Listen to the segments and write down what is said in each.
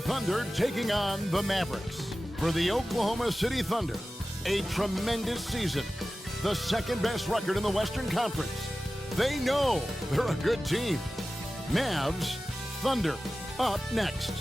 Thunder taking on the Mavericks. For the Oklahoma City Thunder, a tremendous season. The second best record in the Western Conference. They know they're a good team. Mavs, Thunder, up next.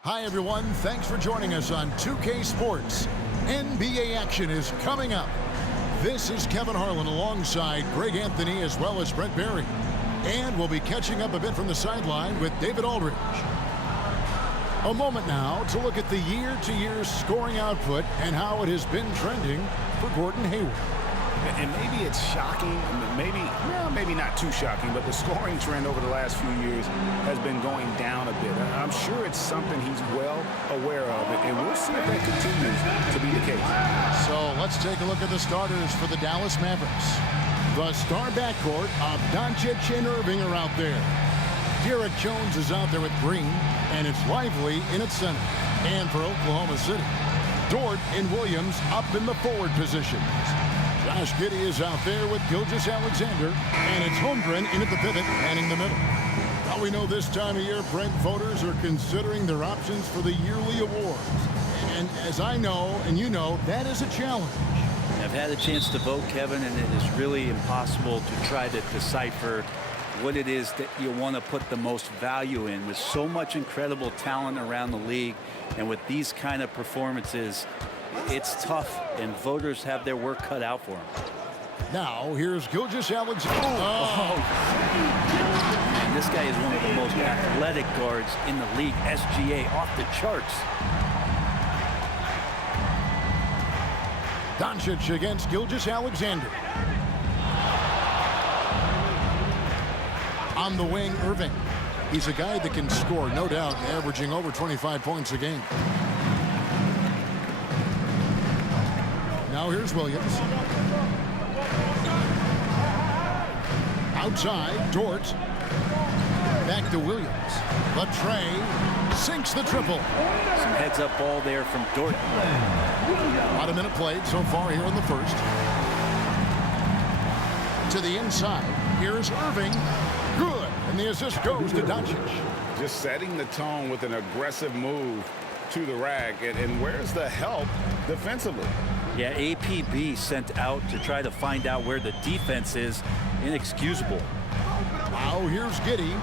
Hi, everyone. Thanks for joining us on 2K Sports. NBA action is coming up. This is Kevin Harlan alongside Greg Anthony as well as Brent Barry. And we'll be catching up a bit from the sideline with David Aldridge. A moment now to look at the year-to-year scoring output and how it has been trending for Gordon Hayward. And maybe it's shocking, maybe not too shocking, but the scoring trend over the last few years has been going down a bit. I'm sure it's something he's well aware of, and we'll see if that continues to be the case. So let's take a look at the starters for the Dallas Mavericks. The star backcourt of Doncic and Irving are out there. Derek Jones is out there with Green, and it's Lively in its center. And for Oklahoma City, Dort and Williams up in the forward positions. Josh Giddey is out there with Gilgeous-Alexander, and it's Holmgren in at the pivot, manning the middle. Now we know this time of year, Brent, voters are considering their options for the yearly awards. And as I know, and you know, that is a challenge. I've had a chance to vote, Kevin, and it is really impossible to try to decipher what it is that you want to put the most value in. With so much incredible talent around the league, and with these kind of performances, it's tough, and voters have their work cut out for them. Now, here's Gilgeous-Alexander. And this guy is one of the most athletic guards in the league. SGA off the charts. Doncic against Gilgeous-Alexander. On the wing, Irving. He's a guy that can score, no doubt, averaging over 25 points a game. Now here's Williams. Outside, Dort. Back to Williams. Latrey sinks the triple. Some heads-up ball there from Dort. About a minute played so far here in the first. To the inside. Here's Irving. Good. And the assist goes to Doncic. Just setting the tone with an aggressive move to the rack. And where's the help defensively? Yeah, APB sent out to try to find out where the defense is. Inexcusable. Now here's Giddey.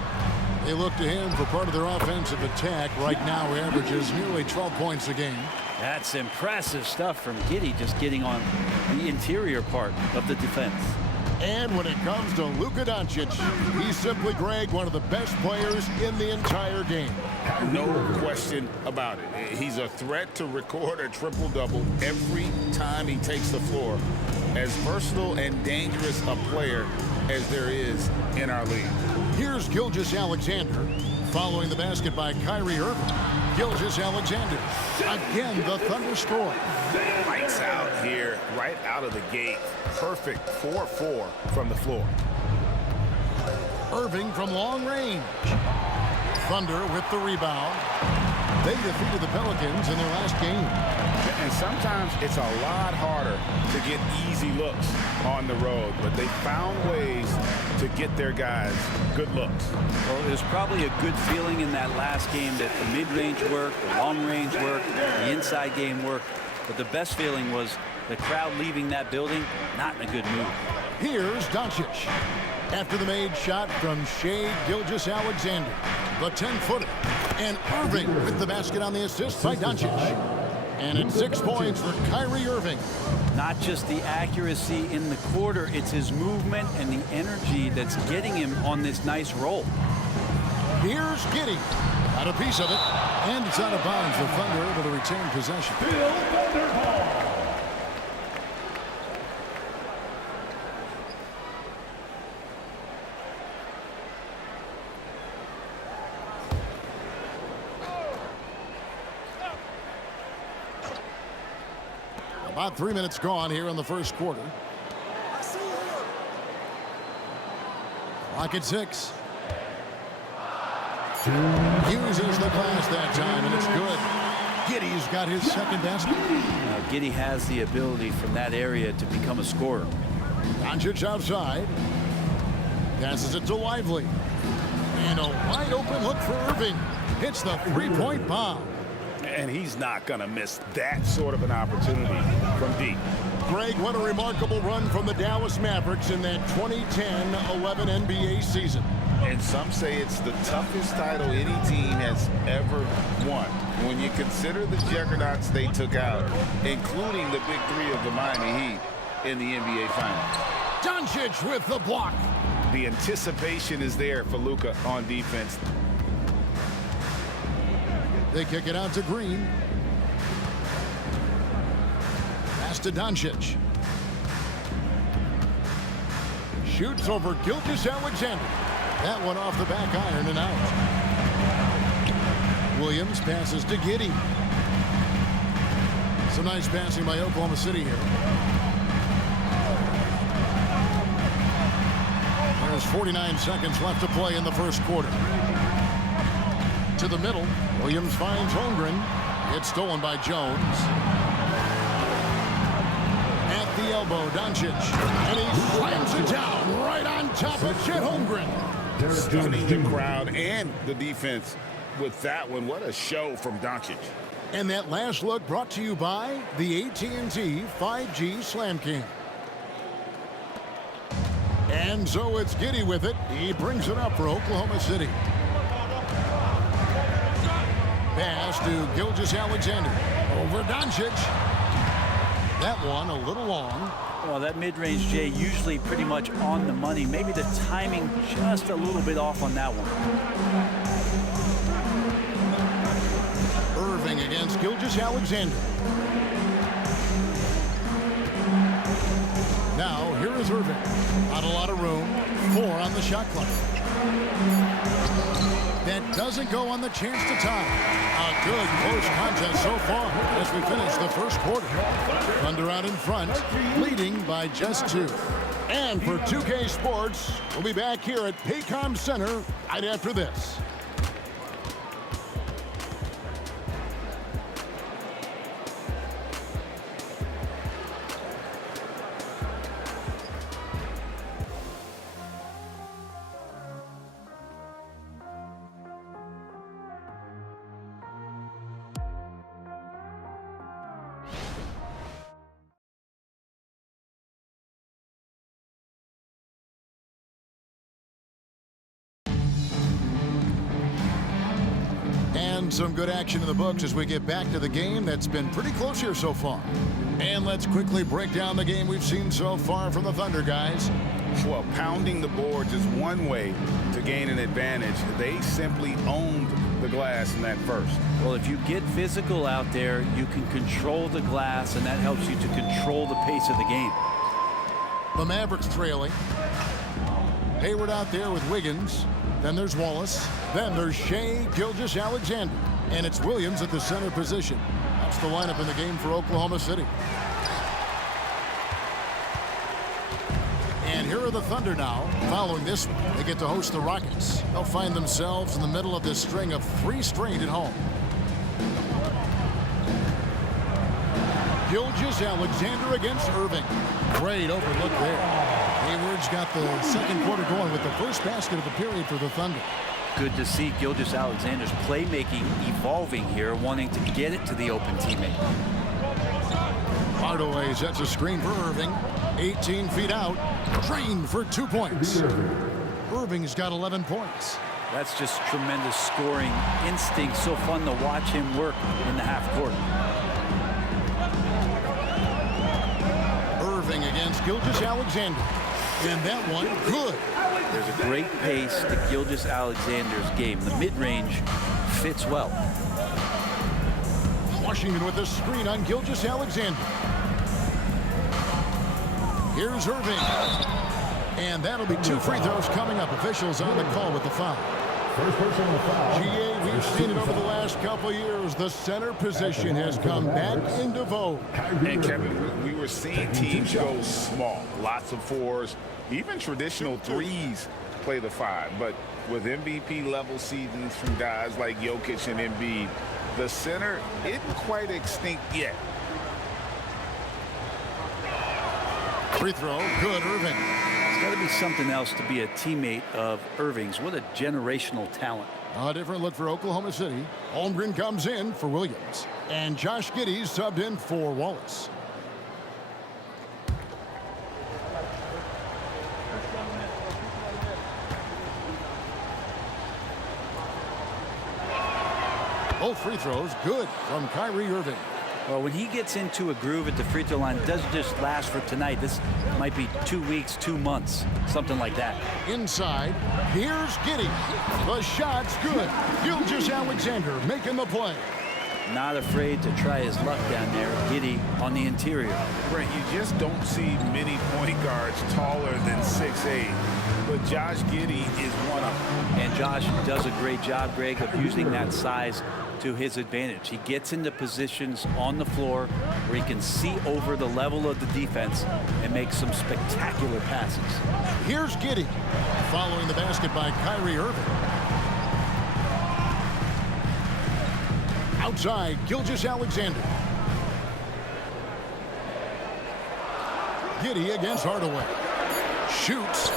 They look to him for part of their offensive attack. Right now he averages nearly 12 points a game. That's impressive stuff from Giddey, just getting on the interior part of the defense. And when it comes to Luka Doncic, he's simply, Greg, one of the best players in the entire game. No question about it. He's a threat to record a triple-double every time he takes the floor. As versatile and dangerous a player as there is in our league. Here's Gilgeous-Alexander, following the basket by Kyrie Irving. Gilgeous-Alexander, again the Thunder score. Lights out here, right out of the gate. Perfect 4-4 from the floor. Irving from long range. Thunder with the rebound. They defeated the Pelicans in their last game. And sometimes it's a lot harder to get easy looks on the road, but they found ways to get their guys good looks. Well, it was probably a good feeling in that last game that the mid-range worked, the long-range worked, the inside game worked. But the best feeling was the crowd leaving that building not in a good mood. Here's Doncic. After the made shot from Shai Gilgeous-Alexander, the 10-footer. And Irving with the basket on the assist by Doncic. And it's 6 points for Kyrie Irving. Not just the accuracy in the quarter, it's his movement and the energy that's getting him on this nice roll. Here's Giddey. Got a piece of it. And it's out of bounds. The Thunder able to retain possession. About 3 minutes gone here in the first quarter. Clock at 6. Uses the pass that time, and it's good. Giddey's got his second basket. Giddey has the ability from that area to become a scorer. Doncic outside. Passes it to Lively. And a wide open look for Irving. Hits the three-point bomb. And he's not going to miss that sort of an opportunity from deep. Greg, what a remarkable run from the Dallas Mavericks in that 2010-11 NBA season. And some say it's the toughest title any team has ever won. When you consider the juggernauts they took out, including the big three of the Miami Heat in the NBA Finals. Doncic with the block. The anticipation is there for Luka on defense. They kick it out to Green. Pass to Doncic. Shoots over Gilgeous-Alexander. That one off the back iron and out. Williams passes to Giddey. Some nice passing by Oklahoma City here. There's 49 seconds left to play in the first quarter. To the middle. Williams finds Holmgren. It's stolen by Jones. At the elbow, Doncic. And he slams it down right on top of Chet Holmgren. Stunning the crowd and the defense with that one. What a show from Doncic. And that last look brought to you by the AT&T 5G Slam Cam. And so it's Giddey with it. He brings it up for Oklahoma City. Pass to Gilgeous-Alexander. Over Doncic. That one a little long. Well, that mid-range, Jay, usually pretty much on the money. Maybe the timing just a little bit off on that one. Irving against Gilgeous-Alexander. Now, here is Irving. Not a lot of room. 4 on the shot clock. That doesn't go on the chance to tie. A good close contest so far as we finish the first quarter. Thunder out in front, leading by just 2. And for 2K Sports, we'll be back here at Paycom Center right after this. And some good action in the books as we get back to the game that's been pretty close here so far. And let's quickly break down the game we've seen so far from the Thunder, guys. Well, pounding the boards is one way to gain an advantage. They simply owned the glass in that first. Well, if you get physical out there, you can control the glass, and that helps you to control the pace of the game. The Mavericks trailing. Hayward out there with Wiggins. Then there's Wallace. Then there's Shea Gilgeous-Alexander. And it's Williams at the center position. That's the lineup in the game for Oklahoma City. And here are the Thunder now. Following this one, they get to host the Rockets. They'll find themselves in the middle of this string of 3 straight at home. Gilgeous-Alexander against Irving. Great overlook there. Hayward's got the second quarter going with the first basket of the period for the Thunder. Good to see Gilgeous-Alexander's playmaking evolving here, wanting to get it to the open teammate. Hardaway sets a screen for Irving. 18 feet out. Drained for 2 points. Irving's got 11 points. That's just tremendous scoring instinct. So fun to watch him work in the half court. Gilgeous-Alexander. And that one, good. There's a great pace to Gilgeous-Alexander's game. The mid-range fits well. Washington with the screen on Gilgeous-Alexander. Here's Irving. And that'll be 2 free throws coming up. Officials on the call with the foul. First personal foul. GA, we've seen it over the last couple of years. The center position has come back into vogue. And Kevin, we were seeing teams go small. Lots of 4s, even traditional 3s play the 5. But with MVP level seasons from guys like Jokic and Embiid, the center isn't quite extinct yet. Free throw, good, Irving. It's got to be something else to be a teammate of Irving's. What a generational talent. A different look for Oklahoma City. Holmgren comes in for Williams. And Josh Giddey subbed in for Wallace. Both free throws good from Kyrie Irving. Well, when he gets into a groove at the free throw line, it doesn't just last for tonight. This might be 2 weeks, 2 months, something like that. Inside, here's Giddey. The shot's good. Gilgeous-Alexander making the play. Not afraid to try his luck down there. Giddey on the interior. Brent, you just don't see many point guards taller than 6'8", but Josh Giddey is one of them. And Josh does a great job, Greg, of using that size to his advantage. He gets into positions on the floor where he can see over the level of the defense and make some spectacular passes. Here's Giddey. Following the basket by Kyrie Irving. Outside, Gilgeous-Alexander. Giddey against Hardaway. Shoots.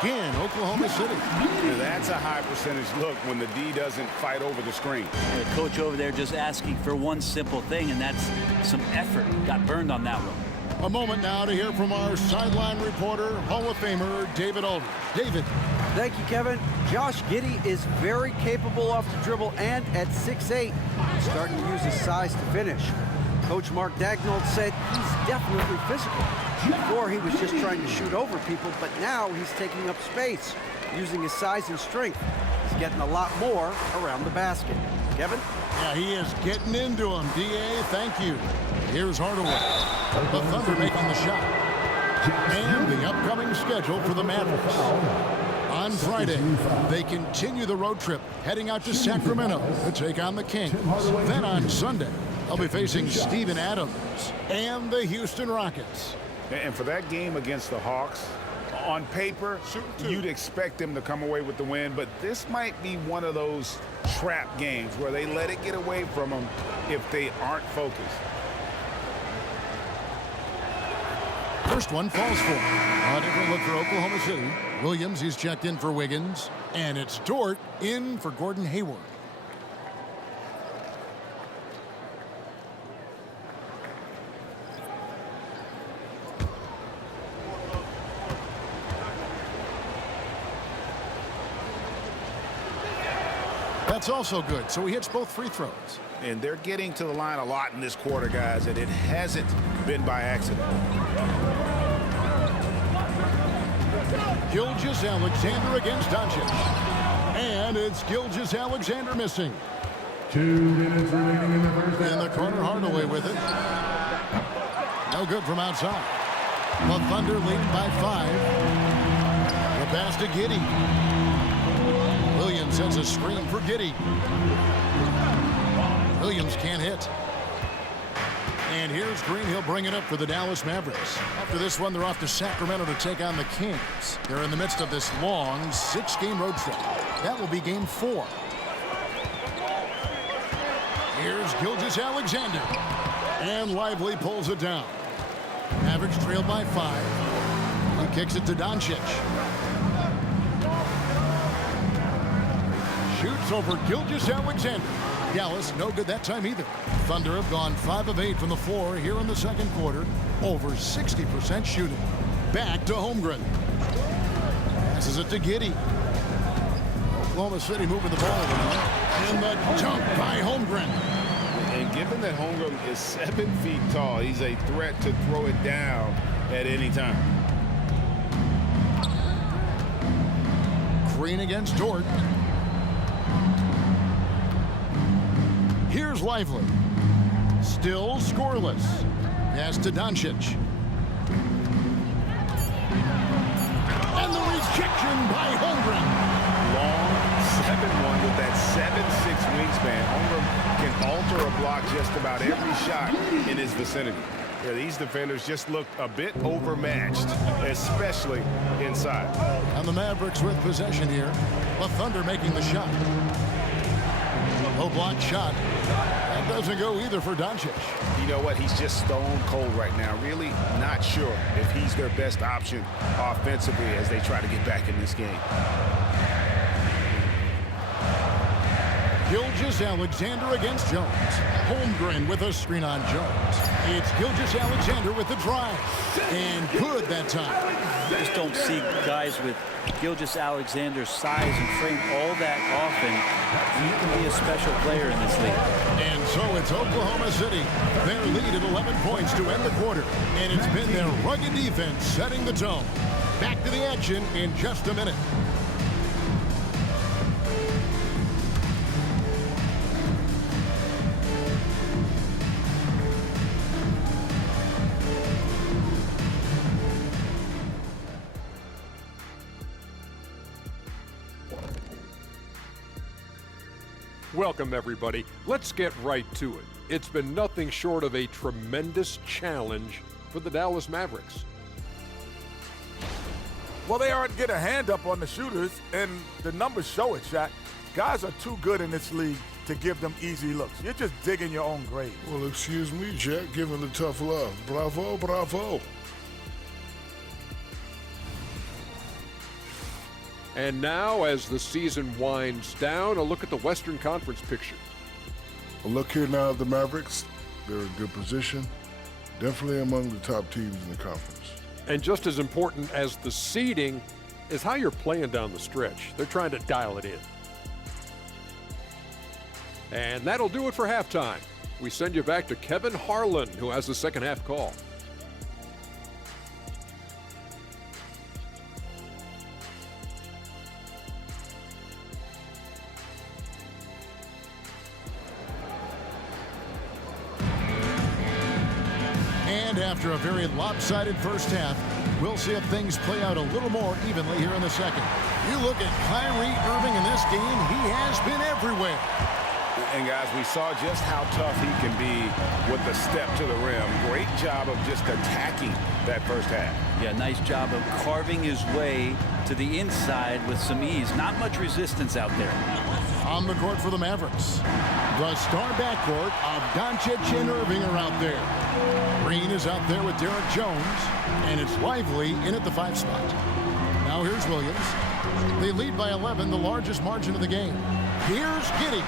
Again, Oklahoma City. Now that's a high percentage look when the D doesn't fight over the screen. The coach over there just asking for one simple thing, and that's some effort. Got burned on that one. A moment now to hear from our sideline reporter, Hall of Famer David Aldridge. David. Thank you, Kevin. Josh Giddey is very capable off the dribble, and at 6'8", he's starting to use his size to finish. Coach Mark Daigneault said he's definitely physical. Before, he was just trying to shoot over people, but now he's taking up space, using his size and strength. He's getting a lot more around the basket. Kevin? Yeah, he is getting into him. D.A., thank you. Here's Hardaway. The Thunder making the shot. And the upcoming schedule for the Mavericks. On Friday, they continue the road trip, heading out to Sacramento to take on the Kings. Then on Sunday, they'll be facing Steven Adams and the Houston Rockets. And for that game against the Hawks, on paper, you'd expect them to come away with the win, but this might be one of those trap games where they let it get away from them if they aren't focused. First one falls for him. A different look for Oklahoma City. Williams, he's checked in for Wiggins. And it's Dort in for Gordon Hayward. That's also good, so he hits both free throws. And they're getting to the line a lot in this quarter, guys, and it hasn't been by accident. Gilgeous-Alexander against Doncic. And it's Gilgeous-Alexander missing. 2 minutes remaining in the first half. In the corner, Hardaway with it. No good from outside. The Thunder lead by 5. The pass to Giddey. Williams sends a screen for Giddey. Williams can't hit. And here's Green. He'll bring it up for the Dallas Mavericks. After this one, they're off to Sacramento to take on the Kings. They're in the midst of this long 6-game road trip. That will be game 4. Here's Gilgeous-Alexander. And Lively pulls it down. Mavericks trailed by 5. He kicks it to Doncic. Shoots over Gilgeous-Alexander. Dallas, no good that time either. Thunder have gone 5 of 8 from the floor here in the second quarter. Over 60% shooting. Back to Holmgren. Passes it to Giddey. Oklahoma City moving the ball around. And the dunk by Holmgren. And given that Holmgren is 7 feet tall, he's a threat to throw it down at any time. Green against Dort. Here's Lively. Still scoreless. Pass to Doncic. And the rejection by Holmgren. Long 7-1 with that 7'6" wingspan. Holmgren can alter a block just about every shot in his vicinity. Yeah, these defenders just look a bit overmatched, especially inside. And the Mavericks with possession here. The Thunder making the shot. Low block shot. That doesn't go either for Doncic. You know what? He's just stone cold right now. Really not sure if he's their best option offensively as they try to get back in this game. Gilgeous-Alexander against Jones. Holmgren with a screen on Jones. It's Gilgeous-Alexander with the drive. And good that time. Just don't see guys with Gilgeous-Alexander's size and frame all that often. He can be a special player in this league. And so it's Oklahoma City. Their lead at 11 points to end the quarter. And it's been their rugged defense setting the tone. Back to the action in just a minute. Welcome, everybody. Let's get right to it. It's been nothing short of a tremendous challenge for the Dallas Mavericks. Well, they aren't getting a hand up on the shooters, and the numbers show it, Shaq. Guys are too good in this league to give them easy looks. You're just digging your own grave. Well, excuse me, Jack, giving the tough love. Bravo, bravo. And now, as the season winds down, a look at the Western Conference picture. A look here now at the Mavericks. They're in good position. Definitely among the top teams in the conference. And just as important as the seeding is how you're playing down the stretch. They're trying to dial it in. And that'll do it for halftime. We send you back to Kevin Harlan, who has the second half call. And after a very lopsided first half, we'll see if things play out a little more evenly here in the second. You look at Kyrie Irving in this game, he has been everywhere. And guys, we saw just how tough he can be with the step to the rim. Great job of just attacking that first half. Yeah, nice job of carving his way to the inside with some ease. Not much resistance out there. On the court for the Mavericks, the star backcourt of Doncic and Irving are out there. Green is out there with Derek Jones, and it's Lively in at the 5 spot. Now here's Williams. They lead by 11, the largest margin of the game. Here's Giddey.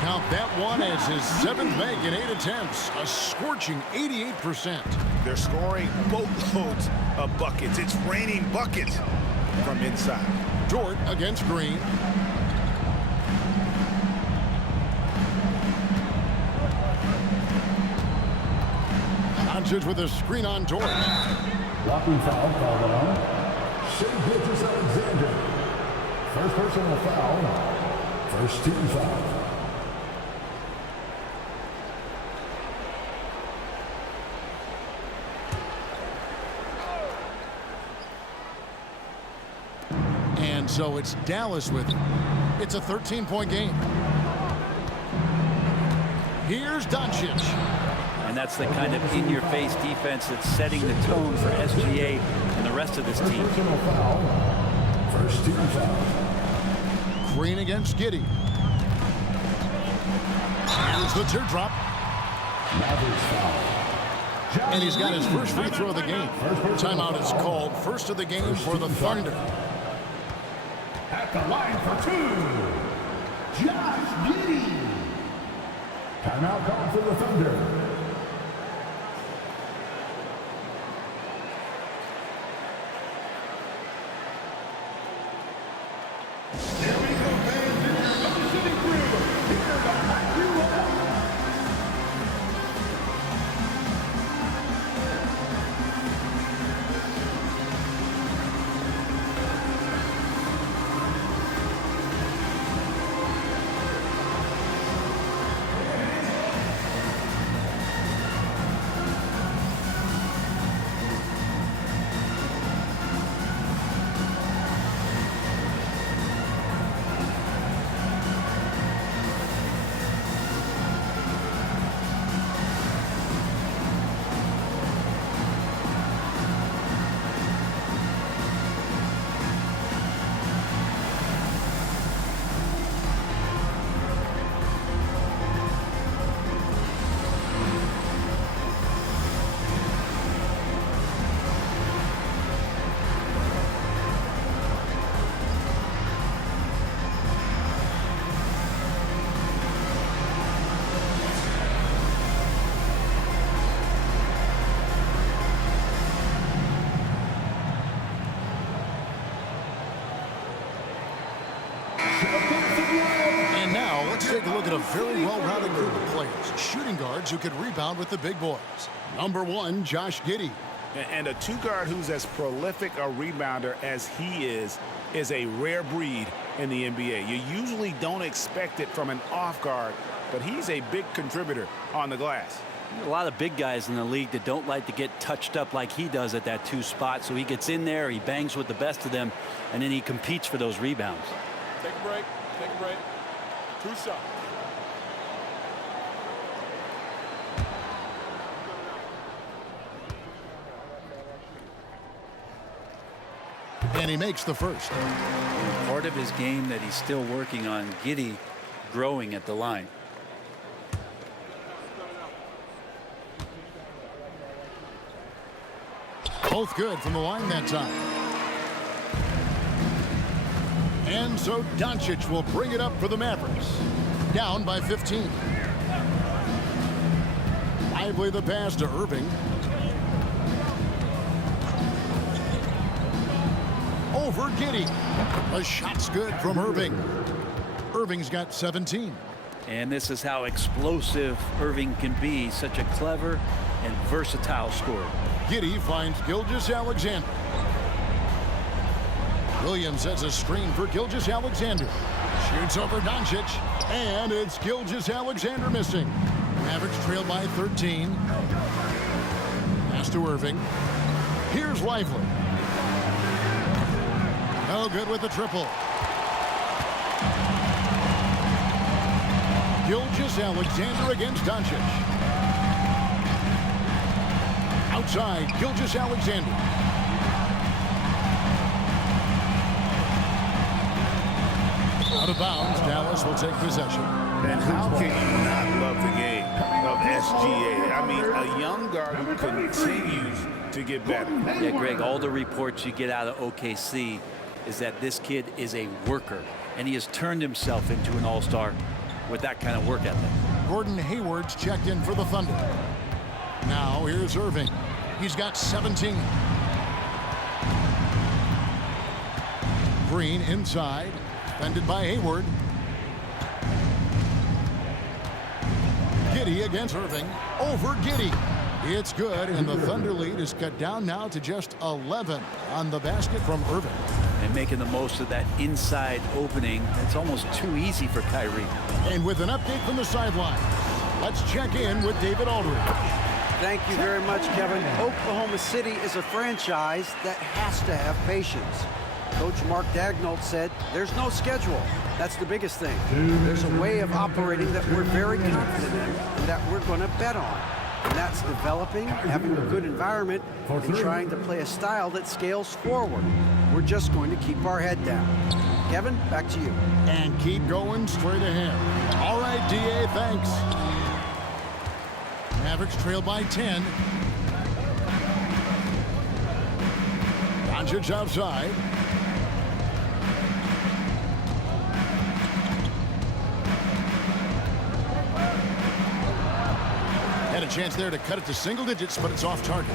Count that one as his 7th make in 8 attempts, a scorching 88%. They're scoring boatloads of buckets. It's raining buckets from inside. Dort against Green. Doncic with a screen on Dort. Blocking foul called on Gilgeous-Alexander. First personal foul. First team foul. And so it's Dallas with it. It's a 13-point game. Here's Doncic. And that's the kind of in-your-face defense that's setting the tone for SGA and the rest of this team. Personal foul. First team foul. Green against Giddey. Here's the teardrop. Mavericks foul. And he's got his first free throw of the game. Timeout is called. First of the game for the Thunder. At the line for 2, Josh Giddey. Timeout called for the Thunder. a very well-rounded group of players, shooting guards who could rebound with the big boys. Number 1, Josh Giddey. And a two-guard who's as prolific a rebounder as he is a rare breed in the NBA. You usually don't expect it from an off guard, but he's a big contributor on the glass. A lot of big guys in the league that don't like to get touched up like he does at that 2 spot. So he gets in there, he bangs with the best of them, and then he competes for those rebounds. Take a break. Take a break. 2 shots. And he makes the first. Part of his game that he's still working on, Giddey growing at the line. Both good from the line that time. And so Doncic will bring it up for the Mavericks. Down by 15. Lively the pass to Irving. Over Giddey. A shot's good from Irving. Irving's got 17. And this is how explosive Irving can be. Such a clever and versatile scorer. Giddey finds Gilgeous-Alexander. Williams sets a screen for Gilgeous-Alexander. Shoots over Doncic. And it's Gilgeous-Alexander missing. Mavericks trail by 13. Pass to Irving. Here's Lively. No good with the triple. Gilgeous-Alexander against Doncic. Outside, Gilgeous-Alexander. Out of bounds, Dallas will take possession. And how can you not love the game of SGA? I mean, a young guard who continues to get better. Yeah, Greg, all the reports you get out of OKC is that this kid is a worker, and he has turned himself into an all-star with that kind of work ethic. Gordon Hayward's checked in for the Thunder. Now here's Irving. He's got 17. Green inside, defended by Hayward. Giddey against Irving. Over Giddey. It's good, and the Thunder lead is cut down now to just 11 on the basket from Irving. And making the most of that inside opening. It's almost too easy for Kyrie. And with an update from the sideline, let's check in with David Aldridge. Thank you very much, Kevin. Oklahoma City is a franchise that has to have patience. Coach Mark Daigneault said there's no schedule. That's the biggest thing. There's a way of operating that we're very confident in and that we're going to bet on. And that's developing, having a good environment, and trying to play a style that scales forward. We're just going to keep our head down. Kevin, back to you. And keep going straight ahead. All right, DA, thanks. Mavericks trail by 10. Doncic outside. Had a chance there to cut it to single digits, but it's off target.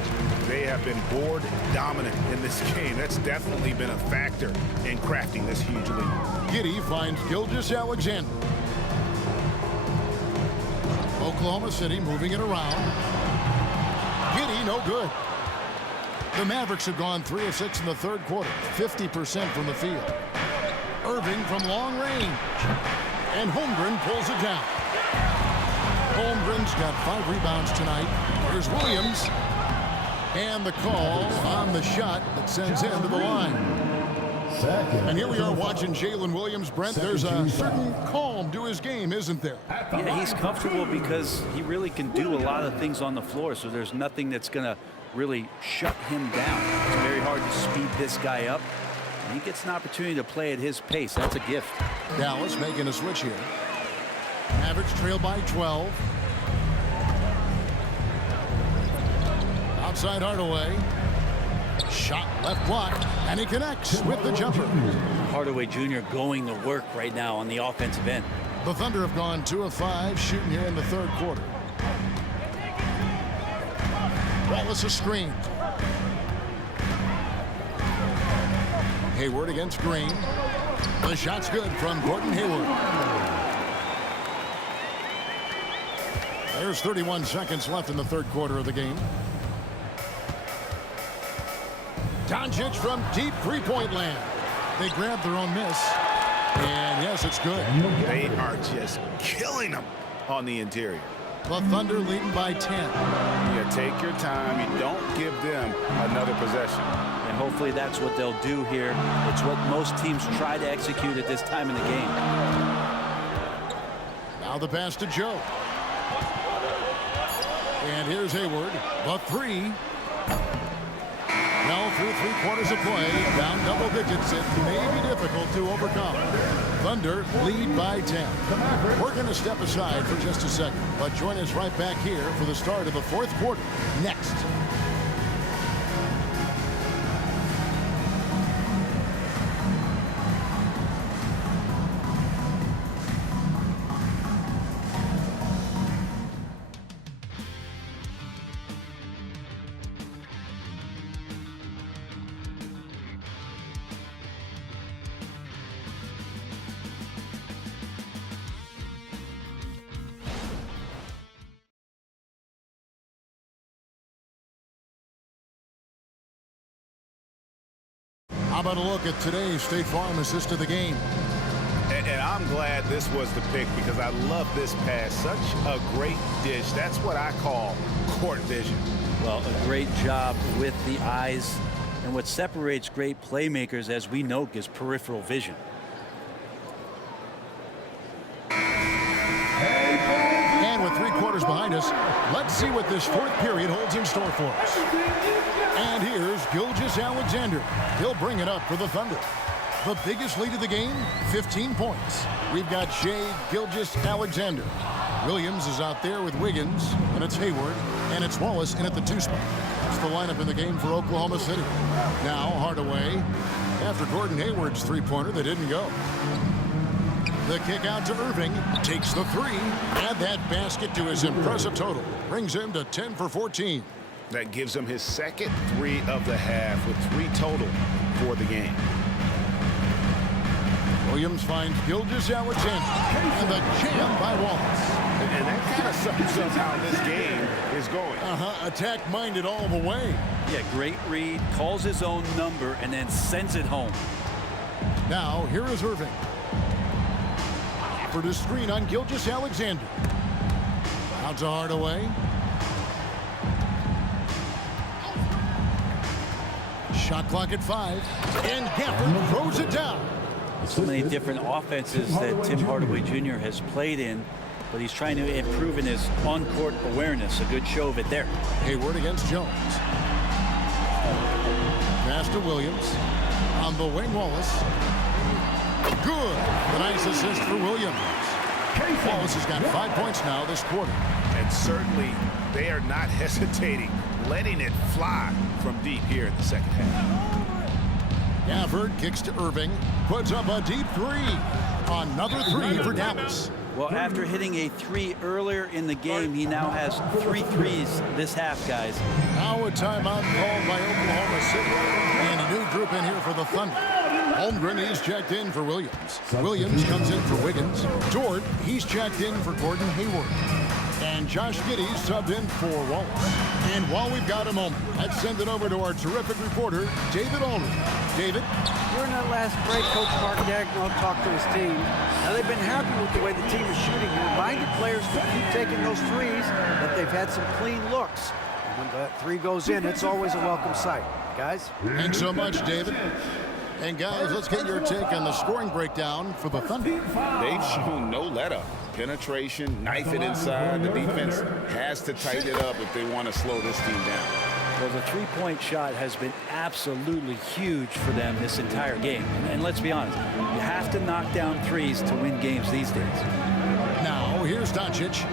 They have been board dominant in this game. That's definitely been a factor in crafting this huge lead. Giddey finds Gilgeous-Alexander. Oklahoma City moving it around. Giddey, no good. The Mavericks have gone 3 of 6 in the third quarter, 50% from the field. Irving from long range. And Holmgren pulls it down. Holmgren's got 5 rebounds tonight. Here's Williams. And the call on the shot that sends him to the line. And here we are watching Jalen Williams. Brent, there's a certain calm to his game, isn't there? Yeah, he's comfortable because he really can do a lot of things on the floor, so there's nothing that's going to really shut him down. It's very hard to speed this guy up. And he gets an opportunity to play at his pace. That's a gift. Dallas making a switch here. Mavericks trail by 12. Outside Hardaway. Shot left block, and he connects with the jumper. Hardaway Jr. going to work right now on the offensive end. The Thunder have gone 2 of 5 shooting here in the third quarter. Wallace a screen. Hayward against Green. The shot's good from Gordon Hayward. There's 31 seconds left in the third quarter of the game. Doncic from deep three-point land. They grab their own miss. And yes, it's good. They are just killing them on the interior. The Thunder leading by 10. Yeah, take your time. You don't give them another possession. And hopefully that's what they'll do here. It's what most teams try to execute at this time in the game. Now the pass to Joe. And here's Hayward. The three. Now through 3/4 of play, down double digits, it may be difficult to overcome. Thunder lead by 10. We're going to step aside for just a second, but join us right back here for the start of the fourth quarter next. How about a look at today's State Farm assist of the game? And I'm glad this was the pick because I love this pass. Such a great dish. That's what I call court vision. Well, a great job with the eyes. And what separates great playmakers, as we know, is peripheral vision. And with 3/4 behind us, let's see what this fourth period holds in store for us. And here's Gilgeous-Alexander. He'll bring it up for the Thunder. The biggest lead of the game, 15 points. We've got Shai Gilgeous-Alexander. Williams is out there with Wiggins, and it's Hayward, and it's Wallace in at the 2 spot. That's the lineup in the game for Oklahoma City. Now Hardaway, after Gordon Hayward's three-pointer that didn't go. The kick out to Irving, takes the three, add that basket to his impressive total. Brings him to 10 for 14. That gives him his second three of the half with 3 total for the game. Williams finds Gilgeous-Alexander, and the jam by Wallace. And that kind of sums up how this game is going. Attack-minded all the way. Yeah, great read, calls his own number, and then sends it home. Now, here is Irving. For the screen on Gilgeous-Alexander. Out to Hardaway. Shot clock at 5. And Gafford throws it down. So many different offenses that Tim Hardaway Jr. has played in, but he's trying to improve in his on-court awareness. A good show of it there. Hayward against Jones. Pass to Williams. On the wing, Wallace. Good. The nice assist for Williams. Wallace has got 5 points now this quarter. And certainly they are not hesitating, letting it fly from deep here in the second half. Gafford kicks to Irving. Puts up a deep three. Another three for Dallas. Well, after hitting a 3 earlier in the game, he now has 3 threes this half, guys. Now a timeout called by Oklahoma City. And a new group in here for the Thunder. Holmgren, he's checked in for Williams. Williams comes in for Wiggins. Dort, he's checked in for Gordon Hayward. And Josh Giddey's subbed in for Wallace. And while we've got a moment, let's send it over to our terrific reporter, David Aldridge. David? During that last break, Coach Mark Dagnall talked to his team. Now, they've been happy with the way the team is shooting. He reminded players to keep taking those threes, that they've had some clean looks. And when that three goes in, it's always a welcome sight. Guys? Thanks so much, David. And guys, let's get your take on the scoring breakdown for the Thunder. They've shown no let-up. Penetration, knife it inside. The defense has to tighten it up if they want to slow this team down. Well, the three-point shot has been absolutely huge for them this entire game. And let's be honest, you have to knock down threes to win games these days. Now, here's Doncic.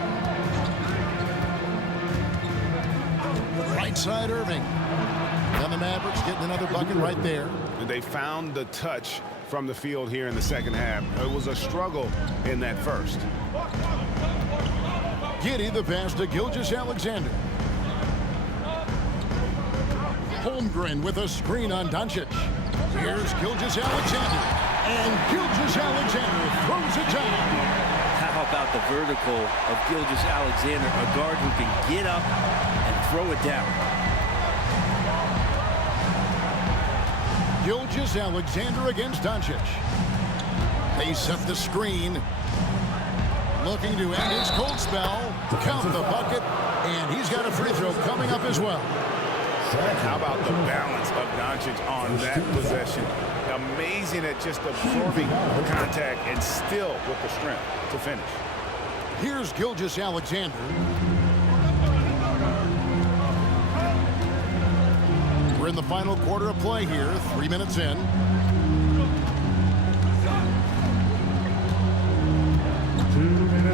Right side, Irving. And the Mavericks getting another bucket right there. They found the touch from the field here in the second half. It was a struggle in that first. Giddey the pass to Gilgeous-Alexander. Holmgren with a screen on Doncic. Here's Gilgeous-Alexander. And Gilgeous-Alexander throws it down. How about the vertical of Gilgeous-Alexander, a guard who can get up and throw it down. Gilgeous-Alexander against Doncic. They set the screen. Looking to end his cold spell. Count the bucket. And he's got a free throw coming up as well. How about the balance of Doncic on that possession? Amazing at just absorbing contact and still with the strength to finish. Here's Gilgeous-Alexander. We're in the final quarter of play here. 3 minutes in.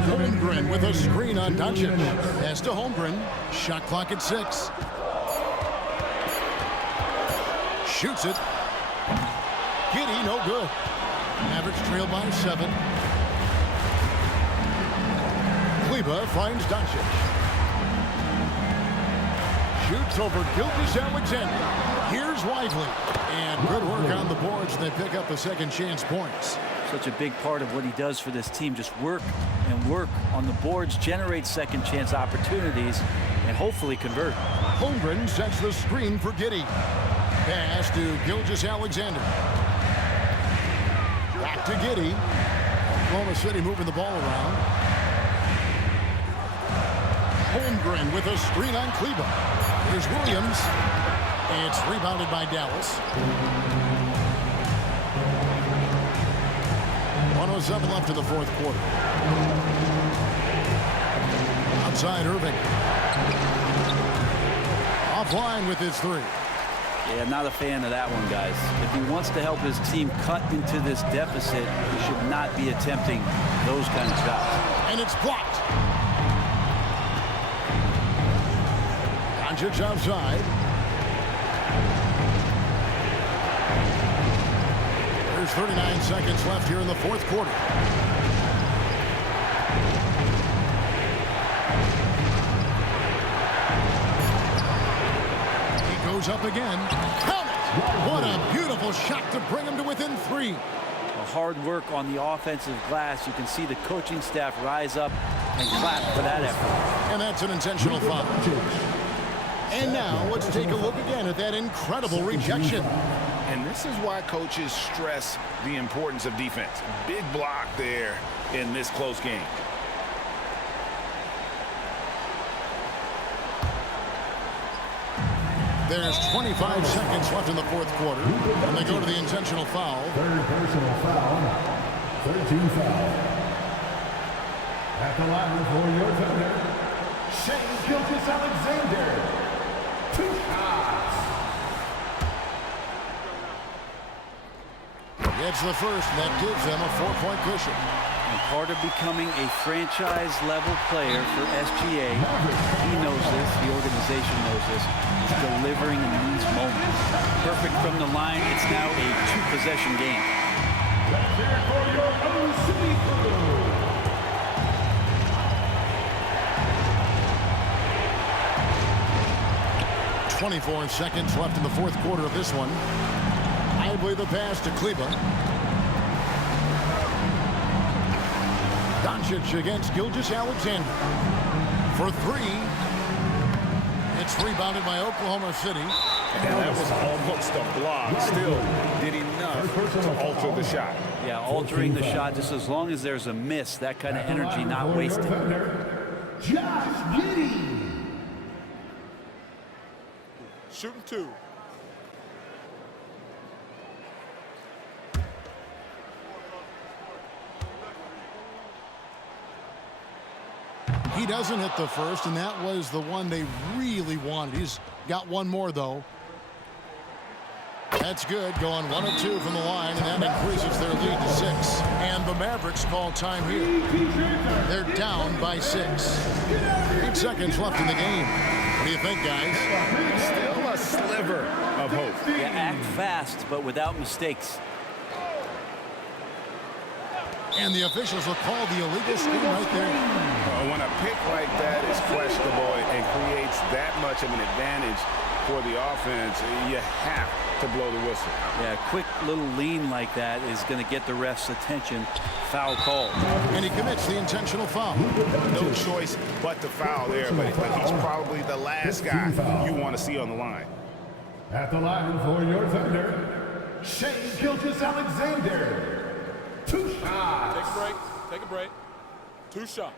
Holmgren with a screen on Doncic. Pass to Holmgren. Shot clock at 6. Shoots it. Giddey, no good. Mavericks trail by 7. Kleber finds Doncic. Shoots over Gilgeous-Alexander. Here's Lively. And good work on the boards. They pick up the second chance points. Such a big part of what he does for this team. Just work and work on the boards, generate second chance opportunities, and hopefully convert. Holmgren sets the screen for Giddey. Pass to Gilgeous-Alexander. Back to Giddey. Oklahoma City moving the ball around. Holmgren with a screen on Kleber. Here's Williams. It's rebounded by Dallas. 1:07 left in the fourth quarter. Outside Irving. Offline with his 3. Yeah, not a fan of that one, guys. If he wants to help his team cut into this deficit, he should not be attempting those kind of shots. And it's blocked. Doncic outside. There's 39 seconds left here in the fourth quarter. He goes up again. Count it! What a beautiful shot to bring him to within 3. Hard work on the offensive glass. You can see the coaching staff rise up and clap for that effort. And that's an intentional foul. And now let's take a look again at that incredible rejection. And this is why coaches stress the importance of defense. Big block there in this close game. There's 25 seconds left in the fourth quarter. And they go to the intentional foul. Third personal foul. 13 foul. At the line for your defender, Shai Gilgeous-Alexander. 2 shots. Gets the first, and that gives them a 4-point cushion. And part of becoming a franchise-level player for SGA, he knows this, the organization knows this, is delivering in these moments. Perfect from the line. It's now a 2-possession game. Let's hear it for your OC crew. 24 seconds left in the fourth quarter of this one. Lively the pass to Kleber. Doncic against Gilgeous-Alexander. For 3. It's rebounded by Oklahoma City. And that was almost a block. Still did enough to alter the shot. Yeah, altering the shot just as long as there's a miss. That kind of energy not wasted. Josh Giddey. Shooting 2. He doesn't hit the first, and that was the one they really wanted. He's got one more, though. That's good, going 1 of 2 from the line, and that increases their lead to 6. And the Mavericks call time here. They're down by 6. 8 seconds left in the game. What do you think, guys? Still a sliver of hope. Yeah, act fast, but without mistakes. And the officials will call the illegal screen right there. When a pick like that is questionable and creates that much of an advantage, for the offense, you have to blow the whistle. Yeah, a quick little lean like that is going to get the ref's attention. Foul called. And he commits the intentional foul. No choice but to foul there, but he's probably the last guy you want to see on the line. At the line for your Thunder, Shea Gilgeous-Alexander. 2 shots. Take a break. Take a break. 2 shots.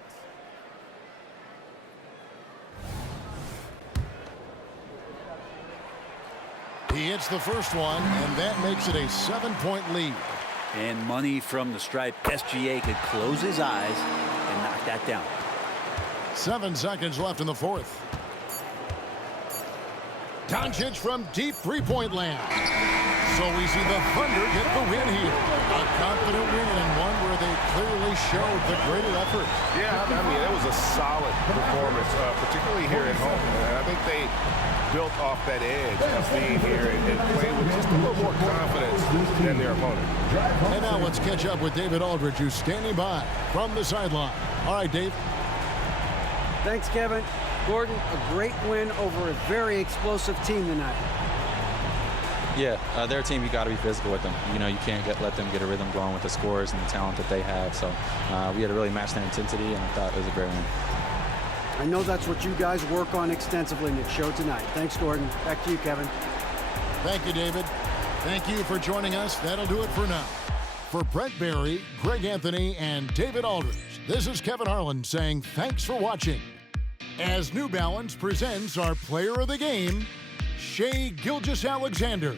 He hits the first one, and that makes it a 7-point lead. And money from the stripe. SGA could close his eyes and knock that down. 7 seconds left in the fourth. Doncic from deep three-point land. So we see the Thunder get the win here. A confident win and one where they clearly showed the greater effort. Yeah, I mean, it was a solid performance, particularly here at home. And I think they built off that edge of being here and played with just a little more confidence than their opponent. And now let's catch up with David Aldridge, who's standing by from the sideline. All right, Dave. Thanks, Kevin. Gordon, a great win over a very explosive team tonight. Yeah, their team, you got to be physical with them. You know, you can't let them get a rhythm going with the scores and the talent that they have. So we had to really match their intensity, and I thought it was a great win. I know that's what you guys work on extensively, and it showed tonight. Thanks, Gordon. Back to you, Kevin. Thank you, David. Thank you for joining us. That'll do it for now. For Brent Barry, Greg Anthony, and David Aldridge, this is Kevin Harlan saying thanks for watching. As New Balance presents our player of the game, Shea Gilgeous-Alexander.